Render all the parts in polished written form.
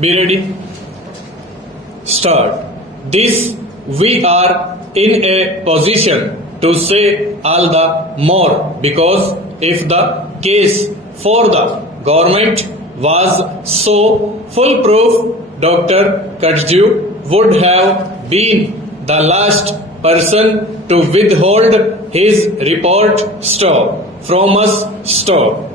Be ready. Start. This we are in a position to say all the more because if the case for the government was so foolproof, Dr. Katju would have been the last person to withhold his report from us.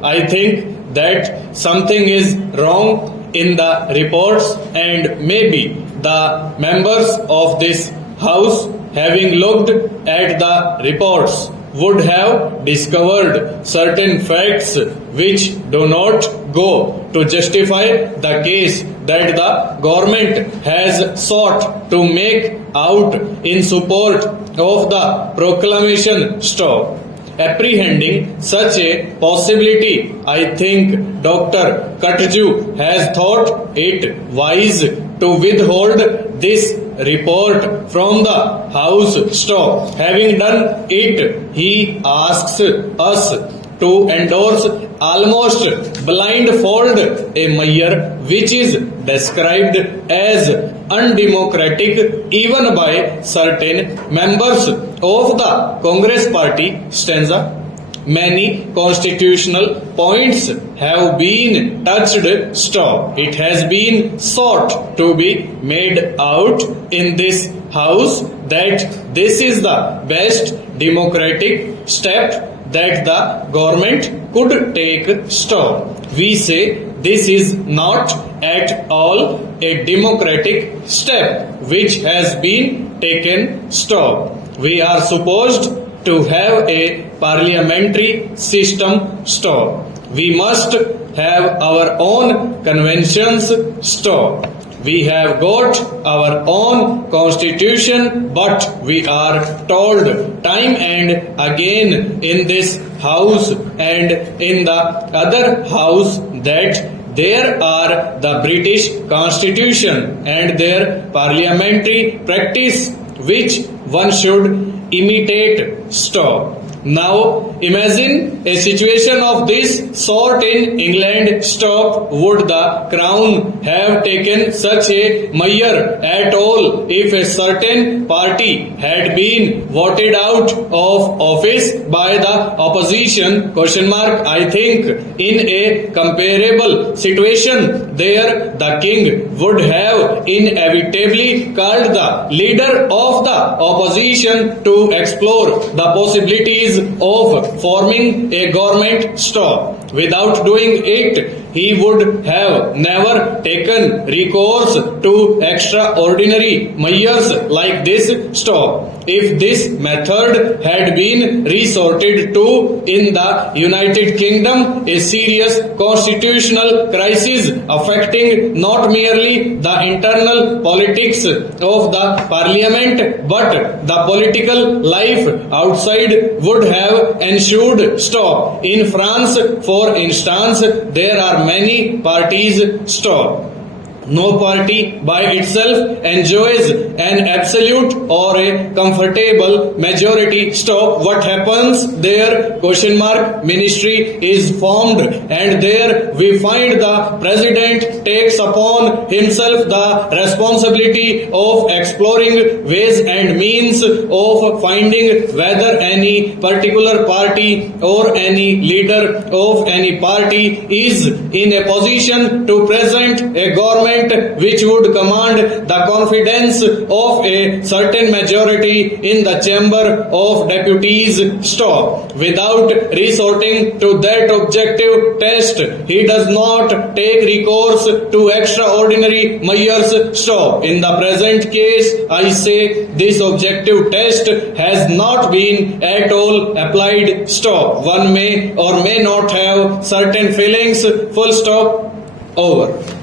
I think that something is wrong in the reports and maybe the members of this house, having looked at the reports, would have discovered certain facts which do not go to justify the case that the government has sought to make out in support of the proclamation. Apprehending such a possibility, I think Dr. Katju has thought it wise to withhold this report from the House. Having done it, he asks us to endorse almost blindfold a measure which is described as undemocratic even by certain members of the Congress party. Many constitutional points have been touched. It has been sought to be made out in this house that this is the best democratic step that the government could take. We say this is not at all a democratic step which has been taken. We are supposed to have a parliamentary system. We must have our own conventions. We have got our own constitution, but we are told time and again in this house and in the other house that there are the British Constitution and their parliamentary practice which one should imitate. Now imagine a situation of this sort in England. Would the Crown have taken such a measure at all if a certain party had been voted out of office by the opposition? I think in a comparable situation there the king would have inevitably called the leader of the opposition to explore the possibilities of forming a government. Without doing it, he would have never taken recourse to extraordinary measures like this. If this method had been resorted to in the United Kingdom, a serious constitutional crisis affecting not merely the internal politics of the parliament but the political life outside would have ensued. In France, for instance, there are many parties. No party by itself enjoys an absolute or a comfortable majority. What happens there? Ministry is formed and there we find the president takes upon himself the responsibility of exploring ways and means of finding whether any particular party or any leader of any party is in a position to present a government which would command the confidence of a certain majority in the Chamber of Deputies. Without resorting to that objective test, he does not take recourse to extraordinary measures. In the present case, I say this objective test has not been at all applied. One may or may not have certain feelings. Over.